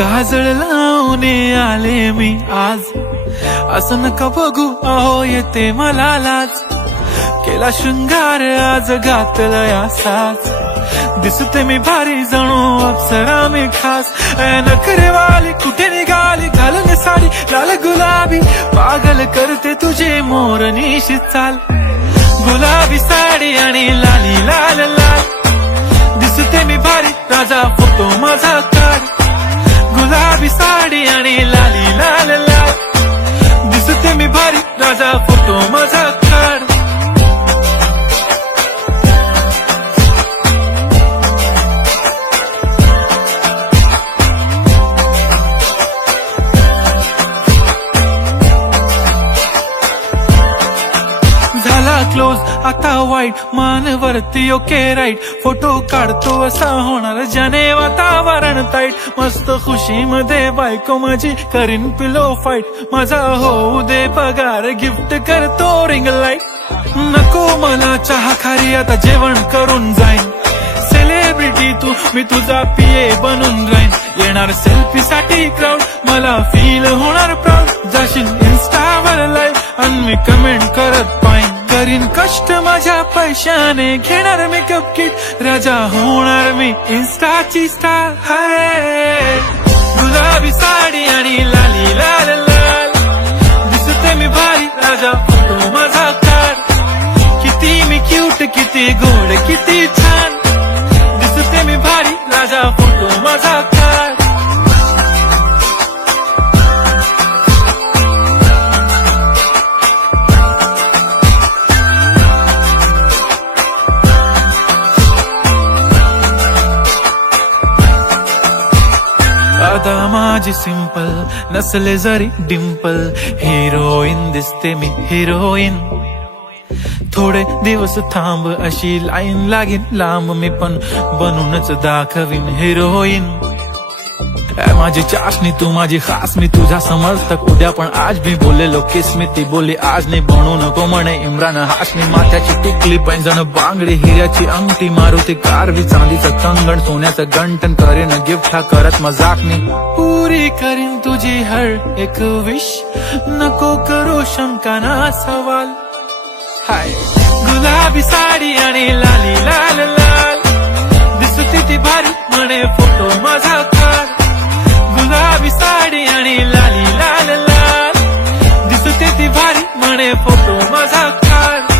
काजळ लावून आले मी आज, असं नका बघू अहो येते मला लाज. केला शृंगार आज घातला साज, दिसते मी भारी जणू अप्सरा मी खास. नखरेवाली कुठे निघाली घालून साडी लाल गुलाबी, पागल करते तुझे मोरनीशी चाल. गुलाबी साडी आणि लाली लाल लाल, दिसते मी भारी राजा फोटो माझा काढ. गुलाबी साडी आणि लाली लाल लाल, दिसते मी भारी राजा फोटो माझा काढ. क्लोज आता वाईट मानवरती ओके राईट, फोटो काढतो असा होणार ज्याने वातावरण ताईट. मस्त खुशी मध्ये बायको माझी करीन पिलो फाईट, माझा होऊ दे पगार गिफ्ट करतो रिंग लाईट. नको मला चहा खारी आता जेवण करून जाईन, सेलिब्रिटी तू मी तुझा पिये बनून राहीन. येणार सेल्फी साठी क्राऊड मला फील होणार प्राऊड, जाशील इन्स्टावर लाईव्ह आणि मी कमेंट करत पाईन. करीन कष्ट माझ्या पैशाने घेणार मेकअप किट, राजा होणार मी इन्स्टाची स्टार. हाय गुलाबी साडी आणि लाली लाल लाल, दिसते मी भारी राजा फोटो माझा काढ. किती मी क्यूट किती गोड किती छान, दिसते मी भारी राजा फोटो माझा काढ. आता माझी सिंपल नसले जरी डिंपल, हिरोईन दिसते मी हिरोईन. थोडे दिवस थांब अशी लाईन लागेल लांब, मी पण बनूनच दाखवीन हिरोईन. माझी चाशनी तू माझी खास, मी तुझा समर्थक उद्या पण आज मी बोलेलो किस मी, ती बोली आज नाही बनू नको म्हणे इम्रान हाशमी. माथ्याची टिकली पैंजण बांगडी हिऱ्याची अंगठी, मारुती कारवी चांदीचं कंगण सोन्याचं गंटन. करीन गिफ्ट हा करत मजाकनी, पुरी करीन तुझी हर एक विश, नको करू शंका ना सवाल. हाय गुलाबी साडी आणि लाली लाल लाल, दिसती ती भारी म्हणे फोटो माझा काढ. गुलाबी साडी आणि लाली लाल लाल, दिसते ती भारी म्हणे फोटो माझा काढ.